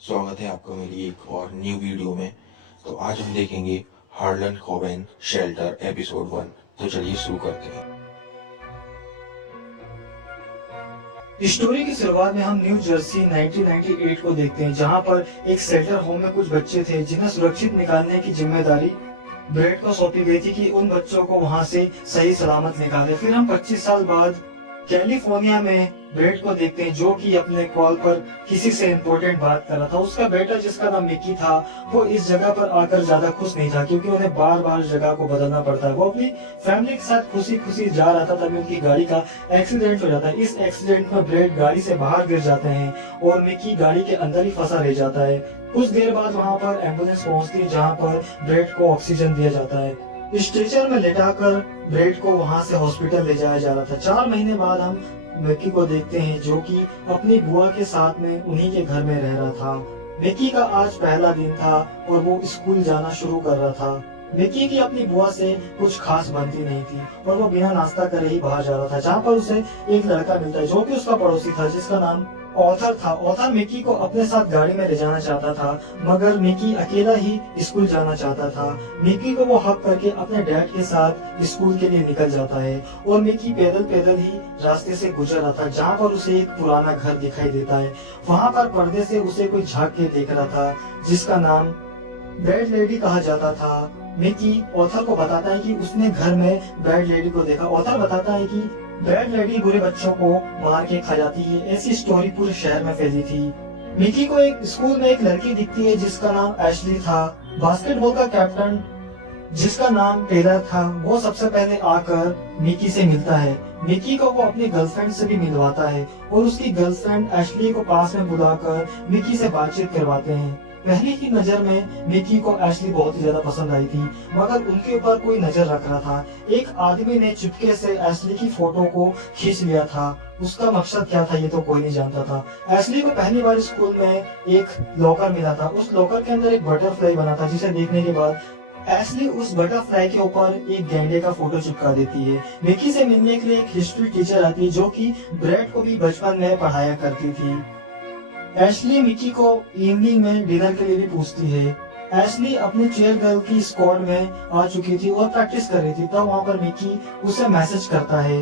स्वागत है आपका मेरी एक और न्यू वीडियो में। तो आज हम देखेंगे हार्लन कोबेन शेल्टर एपिसोड 1। तो चलिए शुरू करते हैं। स्टोरी की शुरुआत में हम न्यू जर्सी 1998 को देखते हैं, जहां पर एक शेल्टर होम में कुछ बच्चे थे जिन्हें सुरक्षित निकालने की जिम्मेदारी ब्रेड को सौंपी गई थी कि उन बच्चों को वहां से सही सलामत निकाले। फिर हम 25 साल बाद कैलिफोर्निया में ब्रेड को देखते हैं, जो कि अपने कॉल पर किसी से इम्पोर्टेंट बात कर रहा था। उसका बेटा, जिसका नाम मिकी था, वो इस जगह पर आकर ज्यादा खुश नहीं था, क्योंकि उन्हें बार बार जगह को बदलना पड़ता है। वो अपनी फैमिली के साथ खुशी खुशी जा रहा था, तभी उनकी गाड़ी का एक्सीडेंट हो जाता है। इस एक्सीडेंट में ब्रेड गाड़ी से बाहर गिर जाते हैं और मिकी गाड़ी के अंदर ही फंसा रह जाता है। कुछ देर बाद वहाँ पर एम्बुलेंस पहुंचती है, जहाँ पर ब्रेड को ऑक्सीजन दिया जाता है। स्ट्रेचर में लेटाकर ब्रेड को वहां से हॉस्पिटल ले जाया जा रहा था। 4 महीने बाद हम मिकी को देखते हैं, जो कि अपनी बुआ के साथ में उन्हीं के घर में रह रहा था। मिकी का आज पहला दिन था और वो स्कूल जाना शुरू कर रहा था। मिकी की अपनी बुआ से कुछ खास बनती नहीं थी और वो बिना नाश्ता करे ही बाहर जा रहा था, जहाँ पर उसे एक लड़का मिलता है जो कि उसका पड़ोसी था, जिसका नाम ऑथर था। ऑथर मिकी को अपने साथ गाड़ी में ले जाना चाहता था, मगर मिकी अकेला ही स्कूल जाना चाहता था। मिकी को वो हक करके अपने डैड के साथ स्कूल के लिए निकल जाता है और मिकी पैदल पैदल ही रास्ते से गुजर रहा था, जहाँ पर उसे एक पुराना घर दिखाई देता है। वहाँ पर पर्दे से उसे कोई झांक के देख रहा था, जिसका नाम बेड लेडी कहा जाता था। मिकी ऑथर को बताता है कि उसने घर में बेड लेडी को देखा। ऑथर बताता है कि बेड लेडी बुरे बच्चों को मार के खा जाती है। ऐसी स्टोरी पूरे शहर में फैली थी। मिकी को एक स्कूल में एक लड़की दिखती है, जिसका नाम एशली था। बास्केटबॉल का कैप्टन, जिसका नाम टेलर था, वो सबसे पहले आकर मिकी से मिलता है। मिकी को वो अपनी गर्लफ्रेंड से भी मिलवाता है और उसकी गर्लफ्रेंड एशली को पास में बुलाकर मिकी से बातचीत करवाते हैं। पहली ही नजर में मिकी को एशली बहुत ही ज्यादा पसंद आई थी, मगर उनके ऊपर कोई नजर रख रहा था। एक आदमी ने चुपके से एशली की फोटो को खींच लिया था। उसका मकसद क्या था ये तो कोई नहीं जानता था। एशली को पहली बार स्कूल में एक लॉकर मिला था। उस लॉकर के अंदर एक बटरफ्लाई बना था, जिसे देखने के बाद एशली उस बटरफ्लाई के ऊपर एक गैंडे का फोटो चिपका देती है। मिकी से मिलने के लिए एक हिस्ट्री टीचर आती है, जो कि ब्रेड को भी बचपन में पढ़ाया करती थी। एशली मिकी को इवनिंग में डिनर के लिए भी पूछती है। एशली अपनी चेयर गर्ल की स्क्वाड में आ चुकी थी और प्रैक्टिस कर रही थी, तब वहाँ पर मिकी उसे मैसेज करता है।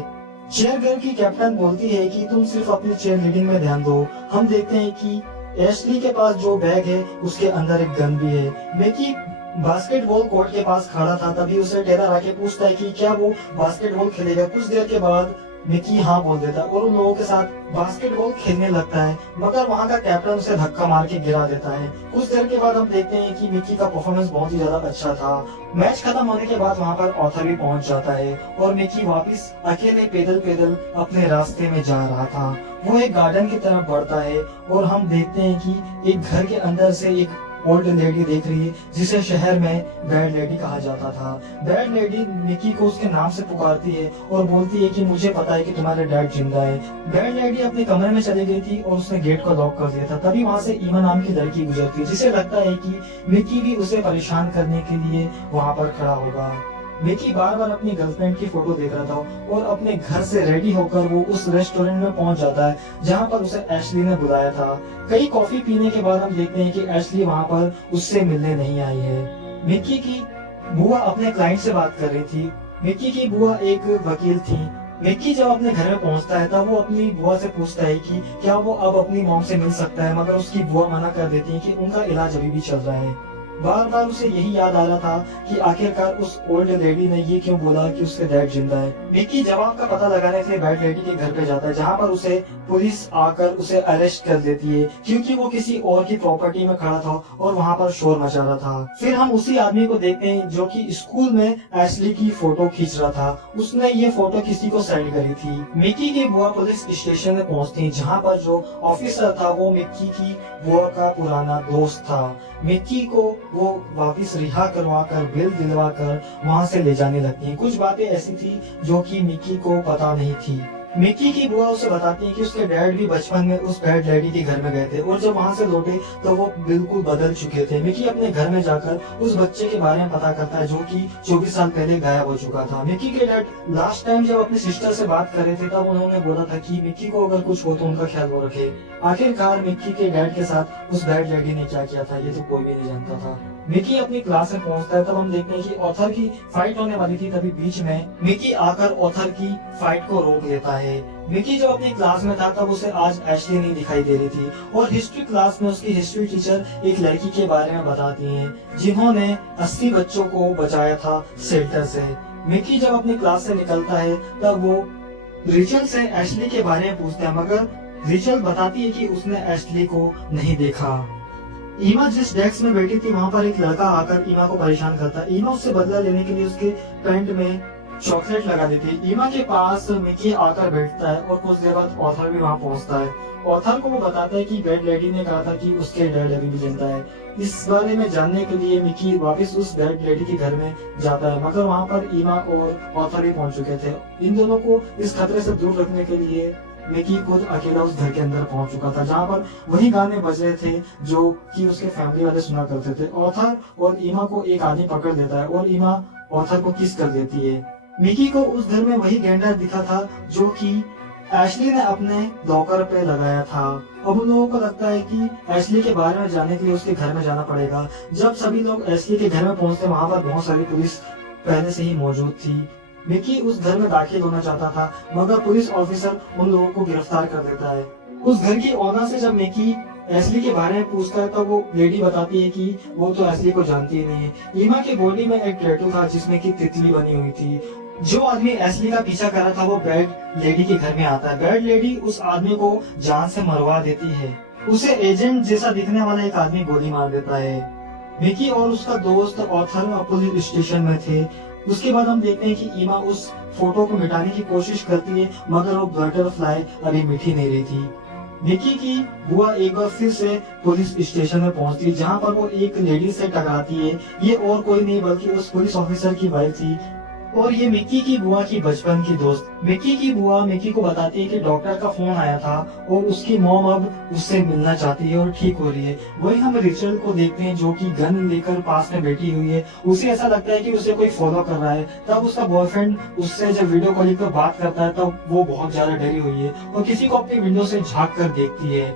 चेयर गर्ल की कैप्टन बोलती है कि तुम सिर्फ अपनी चेयर लीडिंग में ध्यान दो। हम देखते हैं कि एशली के पास जो बैग है उसके अंदर एक गन भी है। मिकी बास्केटबॉल कोर्ट के पास खड़ा था, तभी उसे टेलर आके पूछता है कि क्या वो बास्केटबॉल खेलेगा। कुछ देर के बाद मिकी हाँ बोल देता है और उन लोगों के साथ बास्केटबॉल खेलने लगता है, मगर वहाँ का कैप्टन उसे धक्का मार के गिरा देता है। कुछ देर के बाद हम देखते हैं कि मिकी का परफॉर्मेंस बहुत ही ज्यादा अच्छा था। मैच खत्म होने के बाद वहाँ पर ऑथर भी पहुंच जाता है और मिकी वापस अकेले पैदल पैदल अपने रास्ते में जा रहा था। वो एक गार्डन की तरफ बढ़ता है और हम देखते हैं कि एक घर के अंदर से एक ओल्ड लेडी देख रही है, जिसे शहर में बैड लेडी कहा जाता था। बैड लेडी मिकी को उसके नाम से पुकारती है और बोलती है कि मुझे पता है कि तुम्हारे डैड जिंदा है। बैड लेडी अपने कमरे में चली गई थी और उसने गेट को लॉक कर दिया था। तभी वहाँ से ईमा नाम की लड़की गुजरती है, जिसे लगता है कि मिकी भी उसे परेशान करने के लिए वहाँ पर खड़ा होगा। मिकी बार बार अपनी गर्लफ्रेंड की फोटो देख रहा था और अपने घर से रेडी होकर वो उस रेस्टोरेंट में पहुंच जाता है, जहां पर उसे एशली ने बुलाया था। कई कॉफी पीने के बाद हम देखते हैं कि एशली वहां पर उससे मिलने नहीं आई है। मिकी की बुआ अपने क्लाइंट से बात कर रही थी। मिकी की बुआ एक वकील थी। मिकी जब अपने घर में पहुंचता है तब वो अपनी बुआ से पूछता है कि क्या वो अब अपनी मॉम से मिल सकता है, मगर उसकी बुआ मना कर देती है कि उनका इलाज अभी भी चल रहा है। बार बार उसे यही याद आ रहा था कि आखिरकार उस ओल्ड लेडी ने ये क्यों बोला कि उसके डैड जिंदा है। मिकी जवाब का पता लगाने के लिए बैड लेडी के घर पे जाता है, जहाँ पर उसे पुलिस आकर उसे अरेस्ट कर देती है, क्योंकि वो किसी और की प्रॉपर्टी में खड़ा था और वहाँ पर शोर मचा रहा था। फिर हम उसी आदमी को देखते हैं जो कि स्कूल में एशली की फोटो खींच रहा था। उसने ये फोटो किसी को सेंड करी थी। मिकी की बुआ पुलिस स्टेशन में पहुंचती है, जहाँ पर जो ऑफिसर था वो मिकी की बुआ का पुराना दोस्त था। मिकी को वो वापिस रिहा करवा कर बिल दिलवा कर वहाँ से ले जाने लगती है। कुछ बातें ऐसी थी जो कि मिकी को पता नहीं थी। मिकी की बुआ उसे बताती है कि उसके डैड भी बचपन में उस बैड लेडी के घर में गए थे और जब वहां से लौटे तो वो बिल्कुल बदल चुके थे। मिकी अपने घर में जाकर उस बच्चे के बारे में पता करता है जो कि 24 साल पहले गायब हो चुका था। मिकी के डैड लास्ट टाइम जब अपनी सिस्टर से बात कर रहे थे तब उन्होंने बोला था कि मिकी को अगर कुछ हो तो उनका ख्याल वो रखे। आखिरकार मिकी के डैड के साथ उस बैड लेडी ने क्या किया था ये तो कोई भी नहीं जानता था। मिकी अपनी क्लास में पहुंचता है तब हम देखते हैं कि ऑथर की फाइट होने वाली थी, तभी बीच में मिकी आकर ऑथर की फाइट को रोक लेता है। मिकी जब अपनी क्लास में था तब उसे आज एशली नहीं दिखाई दे रही थी और हिस्ट्री क्लास में उसकी हिस्ट्री टीचर एक लड़की के बारे में बताती हैं जिन्होंने 80 बच्चों को बचाया था शेल्टर से। मिकी जब अपनी क्लास से निकलता है तब वो रिचल से एशली के बारे में पूछता है, मगर रिचल बताती है कि उसने एशली को नहीं देखा। ईमा जिस डेस्क में बैठी थी वहां पर एक लड़का आकर ईमा को परेशान करता है। ईमा उससे बदला लेने के लिए उसके पैंट में चॉकलेट लगा देती है। ईमा के पास मिकी आकर बैठता है और कुछ देर बाद ऑथर भी वहां पहुंचता है। ऑथर को वो बताता है कि बैड लेडी ने कहा था कि उसके डैड अभी भी जिंदा है। इस बारे में जानने के लिए मिकी वापस उस बैड लेडी के घर में जाता है, मगर वहां पर ईमा और ऑथर भी पहुंच चुके थे। इन दोनों को इस खतरे से दूर रखने के लिए मिकी खुद अकेला उस घर के अंदर पहुंच चुका था जहां पर वही गाने बज रहे थे जो कि उसके फैमिली वाले सुना करते थे। ऑथर और ईमा को एक आदमी पकड़ लेता है और ईमा ऑथर को किस कर देती है। मिकी को उस घर में वही गैंडा दिखा था जो कि एशली ने अपने लॉकर पे लगाया था। अब उन लोगों को लगता है कि एशली के बारे में जानने के लिए उसके घर में जाना पड़ेगा। जब सभी लोग एशली के घर में पहुंचते वहां पर बहुत सारी पुलिस पहले से ही मौजूद थी। मिकी उस घर में दाखिल होना चाहता था मगर पुलिस ऑफिसर उन लोगों को गिरफ्तार कर देता है। उस घर की ओनर से जब मिकी एशली के बारे में पूछता है तो वो लेडी बताती है कि वो तो एशली को जानती ही नहीं है। ईमा के बॉडी में एक टैटू था जिसमें की तितली बनी हुई थी। जो आदमी एशली का पीछा कर रहा था वो बैड लेडी के घर में आता है। बैड लेडी उस आदमी को जान से मरवा देती है। उसे एजेंट जैसा दिखने वाला एक आदमी गोली मार देता है। मिकी और उसका दोस्त ऑथर पुलिस स्टेशन में थे। उसके बाद हम देखते हैं कि ईमा उस फोटो को मिटाने की कोशिश करती है मगर वो बटरफ्लाई अभी मिटी नहीं रही थी। मिकी की बुआ एक बार फिर से पुलिस स्टेशन में पहुंचती है जहां पर वो एक लेडी से टकराती है। ये और कोई नहीं बल्कि उस पुलिस ऑफिसर की वाइफ थी और ये मिकी की बुआ की बचपन की दोस्त। मिकी की बुआ मिकी को बताती है कि डॉक्टर का फोन आया था और उसकी मॉम अब उससे मिलना चाहती है और ठीक हो रही है। वही हम रिचल को देखते हैं जो कि गन लेकर पास में बैठी हुई है। उसे ऐसा लगता है कि उसे कोई फॉलो कर रहा है। तब उसका बॉयफ्रेंड उससे जब वीडियो कॉलिंग पर बात करता है तब वो बहुत ज्यादा डरी हुई है और किसी को अपनी विंडो से झांक कर देखती है।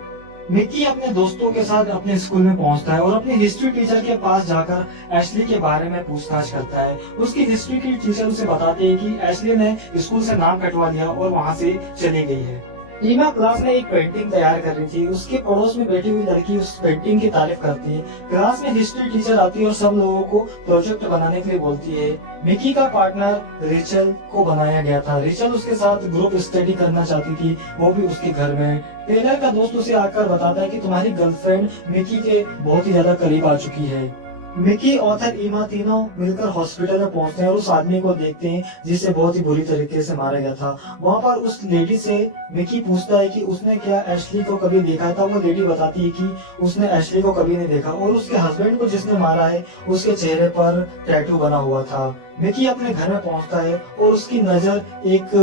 मिकी अपने दोस्तों के साथ अपने स्कूल में पहुंचता है और अपने हिस्ट्री टीचर के पास जाकर एशली के बारे में पूछताछ करता है। उसकी हिस्ट्री की टीचर उसे बताते हैं कि एशली ने स्कूल से नाम कटवा लिया और वहां से चली गई है। ईमा क्लास में एक पेंटिंग तैयार कर रही थी। उसके पड़ोस में बैठी हुई लड़की उस पेंटिंग की तारीफ करती है। क्लास में हिस्ट्री टीचर आती है और सब लोगों को प्रोजेक्ट बनाने के लिए बोलती है। मिकी का पार्टनर रिचल को बनाया गया था। रिचल उसके साथ ग्रुप स्टडी करना चाहती थी, वो भी उसके घर में। टेलर का दोस्त उसे आकर बताता है कि तुम्हारी गर्लफ्रेंड मिकी के बहुत ही ज्यादा करीब आ चुकी है। मिकी ऑथर ईमा तीनों मिलकर हॉस्पिटल में पहुंचते हैं और उस आदमी को देखते हैं जिसे बहुत ही बुरी तरीके से मारा गया था। वहां पर उस लेडी से मिकी पूछता है कि उसने क्या एशली को कभी देखा था। वो लेडी बताती है कि उसने एशली को कभी नहीं देखा और उसके हस्बैंड को जिसने मारा है उसके चेहरे पर टैटू बना हुआ था। मिकी अपने घर में पहुंचता है और उसकी नजर एक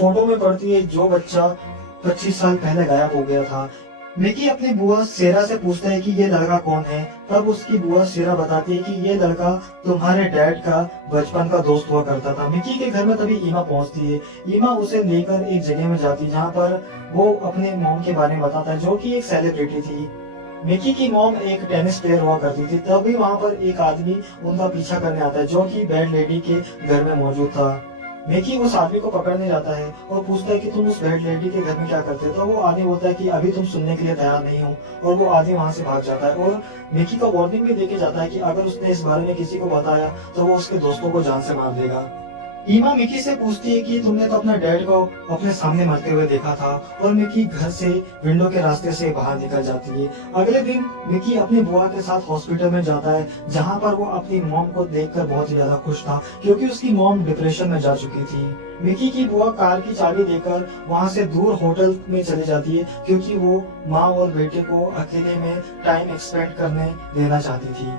फोटो में पड़ती है जो बच्चा 25 साल पहले गायब हो गया था। मिकी अपनी बुआ सेरा से पूछता है कि ये लड़का कौन है। तब उसकी बुआ सेरा बताती है कि ये लड़का तुम्हारे डैड का बचपन का दोस्त हुआ करता था। मिकी के घर में तभी ईमा पहुंचती है। ईमा उसे लेकर एक जगह में जाती है जहाँ पर वो अपने मॉम के बारे में बताता है जो कि एक सेलिब्रिटी थी। मिकी की मॉम एक टेनिस प्लेयर हुआ करती थी। तभी वहाँ पर एक आदमी उनका पीछा करने आता है जो कि बैड लेडी के घर में मौजूद था। मिकी उस आदमी को पकड़ने जाता है और पूछता है कि तुम उस बैड लेडी के घर में क्या करते हो। तो वो आदमी बोलता है कि अभी तुम सुनने के लिए तैयार नहीं हो और वो आदमी वहां से भाग जाता है और मिकी को वार्निंग भी देके जाता है कि अगर उसने इस बारे में किसी को बताया तो वो उसके दोस्तों को जान से मार देगा। ईमा मिकी से पूछती है कि तुमने तो अपने डैड को अपने सामने मरते हुए देखा था और मिकी घर से विंडो के रास्ते से बाहर निकल जाती है। अगले दिन मिकी अपनी बुआ के साथ हॉस्पिटल में जाता है जहां पर वो अपनी मॉम को देखकर बहुत ही ज्यादा खुश था क्योंकि उसकी मॉम डिप्रेशन में जा चुकी थी। मिकी की बुआ कार की चाबी देकर वहां से दूर होटल में चली जाती है क्योंकि वो माँ और बेटे को अकेले में टाइम एक्सपेंड करने देना चाहती थी।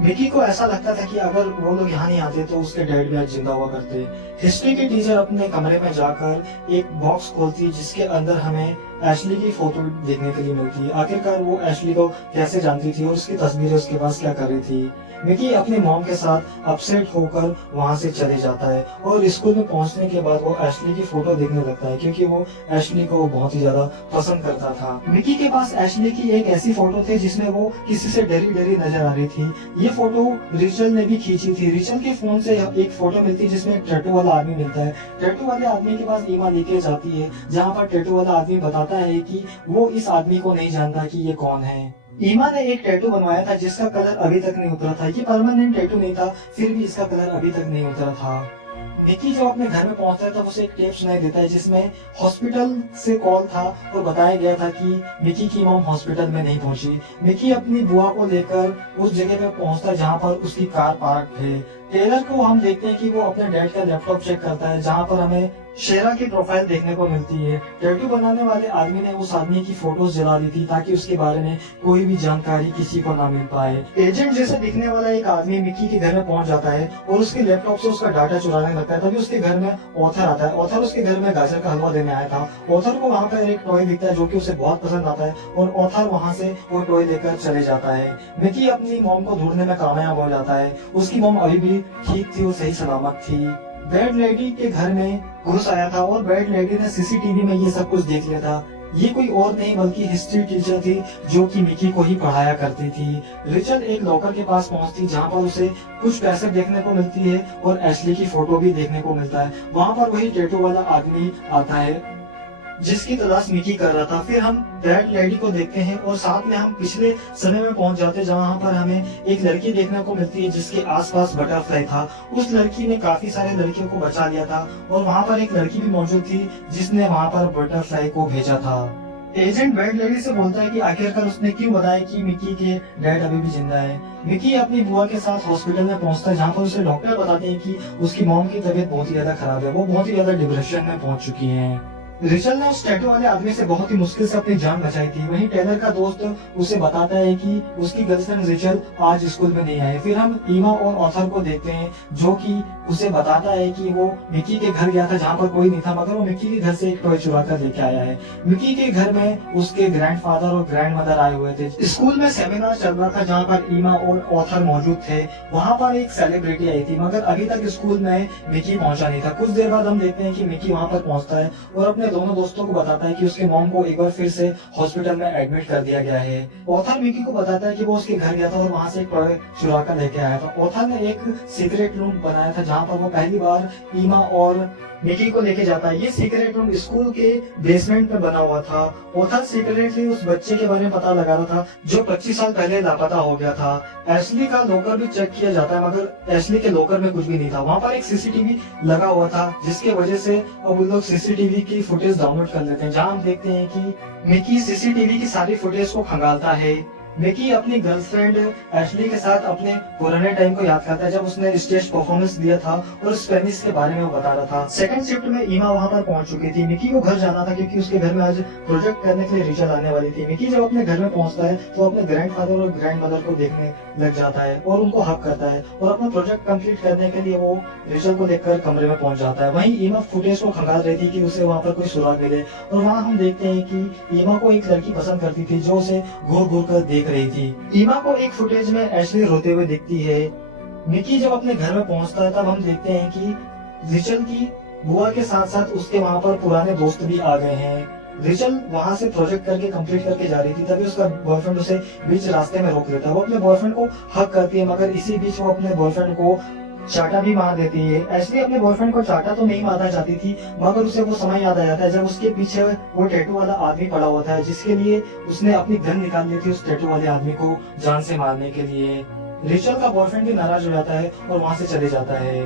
मिकी को ऐसा लगता था कि अगर वो लोग यहाँ नहीं आते तो उसके डैड भी आज जिंदा हुआ करते। हिस्ट्री की टीचर अपने कमरे में जाकर एक बॉक्स खोलती है जिसके अंदर हमें एशली की फोटो देखने के लिए मिलती है। आखिरकार वो एशली को कैसे जानती थी और उसकी तस्वीरें उसके पास क्या कर रही थी। मिकी अपनी मॉम के साथ अपसेट होकर वहां से चले जाता है और स्कूल में पहुंचने के बाद वो एशली की फोटो देखने लगता है क्योंकि वो एशली को बहुत ही ज्यादा पसंद करता था। मिकी के पास एशली की एक ऐसी फोटो थी जिसमें वो किसी से डरी डरी नजर आ रही थी। ये फोटो रिचल ने भी खींची थी। रिचल के फोन से एक फोटो मिलती है जिसमें एक टैटू वाला आदमी मिलता है। टैटू वाले आदमी के पास ईमा लेके जाती है जहाँ पर टैटू वाला आदमी बताता है कि वो इस आदमी को नहीं जानता कि ये कौन है। ईमा ने एक टैटू बनवाया था जिसका कलर अभी तक नहीं उतरा था। ये परमानेंट टैटू नहीं था, फिर भी इसका कलर अभी तक नहीं उतरा था। मिकी जब अपने घर में पहुंचता है तब उसे एक टेप सुनाई देता है जिसमें हॉस्पिटल से कॉल था और बताया गया था कि मिकी की मॉम हॉस्पिटल में नहीं पहुंची। मिकी अपनी बुआ को लेकर उस जगह पे पहुंचता है जहां पर उसकी कार पार्क है। टेलर को हम देखते हैं कि वो अपने डैड का लैपटॉप चेक करता है जहां पर हमें शेरा की प्रोफाइल देखने को मिलती है। टैटू बनाने वाले आदमी ने उस आदमी की फोटोज जला दी थी ताकि उसके बारे में कोई भी जानकारी किसी को ना मिल पाए। एजेंट जैसे दिखने वाला एक आदमी मिकी के घर में पहुंच जाता है और उसके लैपटॉप से उसका डाटा चुराने लगता है। तभी उसके घर में ऑथर आता है। ऑथर उसके घर में गाजर का हलवा देने आया था। ऑथर को वहाँ पर एक टॉय दिखता है जो कि उसे बहुत पसंद आता है और ऑथर वहाँ से वो टॉय लेकर चले जाता है। मिकी अपनी मॉम को ढूंढने में कामयाब हो जाता है। उसकी मॉम अभी भी ठीक थी और सही सलामत थी। बैड लेडी के घर में घुस आया था और बैड लेडी ने सीसीटीवी में ये सब कुछ देख लिया था। ये कोई और नहीं बल्कि हिस्ट्री टीचर थी जो कि मिकी को ही पढ़ाया करती थी। रिचल एक लॉकर के पास पहुंचती जहां पर उसे कुछ पैसे देखने को मिलती है और एशली की फोटो भी देखने को मिलता है। वहां पर वही टैटू वाला आदमी आता है जिसकी तलाश मिकी कर रहा था। फिर हम बैड लेडी को देखते हैं और साथ में हम पिछले समय में पहुंच जाते हैं जहां पर हमें एक लड़की देखने को मिलती है जिसके आसपास बटरफ्लाई था। उस लड़की ने काफी सारे लड़कियों को बचा लिया था और वहां पर एक लड़की भी मौजूद थी जिसने वहां पर बटरफ्लाई को भेजा था। एजेंट बैड लेडी से बोलता है कि आखिरकार उसने क्यों बताया कि मिकी के डैड अभी भी जिंदा है। मिकी अपनी बुआ के साथ हॉस्पिटल में पहुंचता है जहां पर उसे डॉक्टर बताते हैं कि उसकी मॉम की तबीयत बहुत ही ज्यादा खराब है। वो बहुत ही ज्यादा डिप्रेशन में पहुंच चुकी है। रिचल ने उस टैटू वाले आदमी से बहुत ही मुश्किल से अपनी जान बचाई थी। वहीं टेलर का दोस्त उसे बताता है कि उसकी गर्लफ्रेंड रिचल आज स्कूल में नहीं आई। फिर हम ईमा और ऑथर को देखते हैं जो कि उसे बताता है कि वो मिकी के घर गया था जहाँ पर कोई नहीं था, मगर वो मिकी के घर से एक टॉय चुरा कर लेके आया है। मिकी के घर में उसके ग्रैंडफादर और ग्रैंडमदर आए हुए थे। स्कूल में सेमिनार चल रहा था जहाँ पर ईमा और ऑथर मौजूद थे। वहाँ पर एक सेलिब्रिटी आई थी मगर अभी तक स्कूल में मिकी पहुंचा नहीं था। कुछ देर बाद हम देखते हैं कि मिकी वहाँ पर पहुंचता है और अपने दोनों दोस्तों को बताता है कि उसके मॉम को एक बार फिर से हॉस्पिटल में एडमिट कर दिया गया है। ऑथर मिकी को बताता है कि वो उसके घर गया था और वहाँ से एक टॉय चुरा कर लेके आया था। ऑथर ने एक सीक्रेट रूम बनाया था जहाँ पर वो पहली बार ईमा और मिकी को लेके जाता है। ये सीक्रेट रूम स्कूल के बेसमेंट में बना हुआ था। ऑथर सीक्रेटली उस बच्चे के बारे में पता लगा रहा था जो 25 साल पहले लापता हो गया था। एशली का लॉकर भी चेक किया जाता है मगर एशली के लॉकर में कुछ भी नहीं था। वहाँ पर एक सीसीटीवी लगा हुआ था जिसके वजह से अब वो लोग सीसीटीवी की फुटेज डाउनलोड कर लेते हैं जहाँ हम देखते हैं कि मिकी सीसीटीवी की सारी फुटेज को खंगालता है। मिकी अपनी गर्लफ्रेंड एशली के साथ अपने पुराने टाइम को याद करता है जब उसने स्टेज परफॉर्मेंस दिया था और स्पेनिश के बारे में वो बता रहा था। सेकंड शिफ्ट में ईमा वहां पर पहुंच चुकी थी। मिकी को घर जाना था क्योंकि उसके घर में आज प्रोजेक्ट करने के लिए रिचल आने वाली थी। मिकी जब अपने घर में पहुंचता है तो अपने ग्रैंडफादर और ग्रैंडमदर को देखने लग जाता है और उनको हक करता है और अपना प्रोजेक्ट कंप्लीट करने के लिए वो रिचल को लेकर कमरे में पहुंच जाता है। वहीं ईमा फुटेज को खंगाल रही थी कि उसे वहां पर कोई सुराग मिले और वहां हम देखते हैं कि ईमा को एक लड़की पसंद करती थी जो उसे घूर घूर कर देख रही थी। ईमा को एक फुटेज में एशली रोते हुए दिखती है। मिकी जब अपने घर में पहुंचता है तब हम देखते हैं कि रिचल की बुआ के साथ साथ उसके वहां पर पुराने दोस्त भी आ गए हैं। रिचल वहां से प्रोजेक्ट करके कंप्लीट करके जा रही थी तभी उसका बॉयफ्रेंड उसे बीच रास्ते में रोक लेता है। वो अपने बॉयफ्रेंड को हक करती है मगर इसी बीच वो अपने बॉयफ्रेंड को चाटा भी मार देती है। एशली अपने बॉयफ्रेंड को चाटा तो नहीं मारना चाहती थी मगर उसे वो समय याद आ जाता है जब उसके पीछे वो टैटू वाला आदमी पड़ा हुआ था जिसके लिए उसने अपनी गन निकाल ली थी उस टैटू वाले आदमी को जान से मारने के लिए। रिचल का बॉयफ्रेंड भी नाराज हो जाता है और वहां से चले जाता है।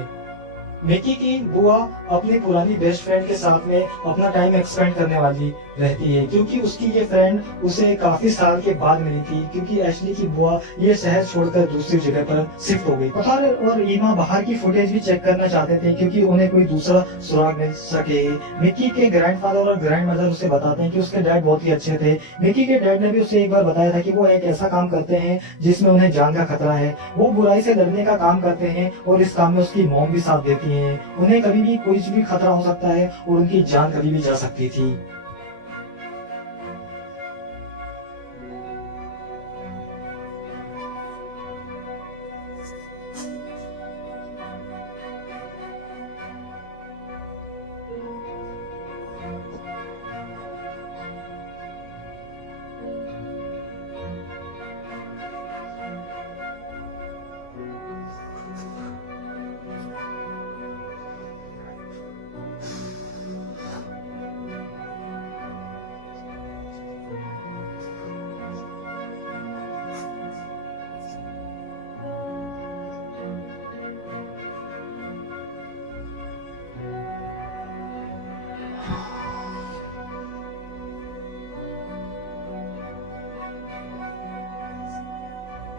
मिकी की बुआ अपनी पुरानी बेस्ट फ्रेंड के साथ में अपना टाइम एक्सपेंड करने वाली रहती है, क्योंकि उसकी ये फ्रेंड उसे काफी साल के बाद मिली थी, क्योंकि एशली की बुआ ये शहर छोड़कर दूसरी जगह पर शिफ्ट हो गई। पठार और ईमा बाहर की फुटेज भी चेक करना चाहते थे, क्योंकि उन्हें कोई दूसरा सुराग मिल सके। मिकी के ग्रैंडफादर और ग्रैंड मदर उसे बताते हैं कि उसके डैड बहुत ही अच्छे थे। मिकी के डैड ने भी उसे एक बार बताया था कि वो एक ऐसा काम करते हैं जिसमें उन्हें जान का खतरा है। वो बुराई से लड़ने का काम करते हैं और इस काम में उसकी मॉम भी साथ देती है। उन्हें कभी भी कोई भी खतरा हो सकता है और उनकी जान कभी भी जा सकती थी।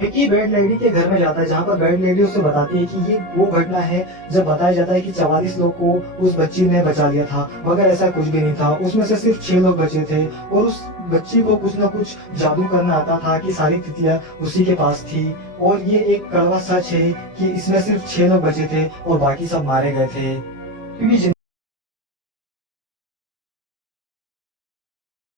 मिकी बैड लेडी के घर में जाता है, जहाँ पर बैड लेडी उसे बताती है कि ये वो घटना है जब बताया जाता है कि 44 लोग को उस बच्ची ने बचा लिया था, मगर ऐसा कुछ भी नहीं था। उसमें से सिर्फ 6 लोग बचे थे और उस बच्ची को कुछ न कुछ जादू करना आता था कि सारी तितलियां उसी के पास थी। और ये एक कड़वा सच है कि इसमें सिर्फ 6 लोग बचे थे और बाकी सब मारे गए थे, क्योंकि